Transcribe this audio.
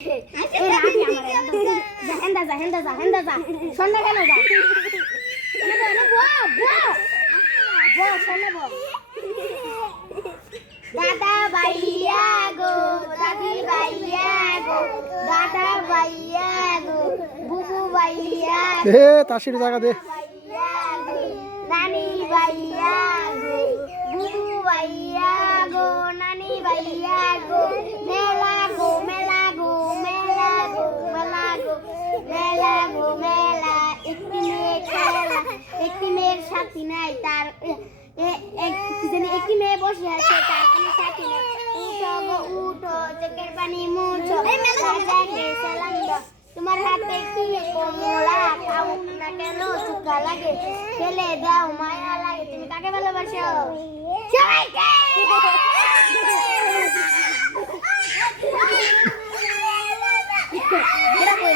দাদা ভাইয়া গো, দাদি ভাইয়া গো, দাদা ভাইয়া গো, বুবু ভাইয়া দে তাসির জায়গা দে, নানি ভাইয়া গো, বুবু ভাইয়া গো, নানি ভাইয়া গো, মেলা গো মেলা গো মেলা গো মেলা গো মেলা গো মেলা। একটি মেয়ে খেলা, একটি মেয়ের সাথী নাই, তার একটি মেয়ে বসে আছে, তার কোনো সাথী নেই। উঠো গো উঠো, চোখের পানি মুছো, রাজাকে সালাম দাও। তোমার হাতে কি কমলা, খাও না কেন চুকা লাগে, ফেলে দাও মায়া লাগে। তুমি কাকে ভালোবাসো? সবাইকে।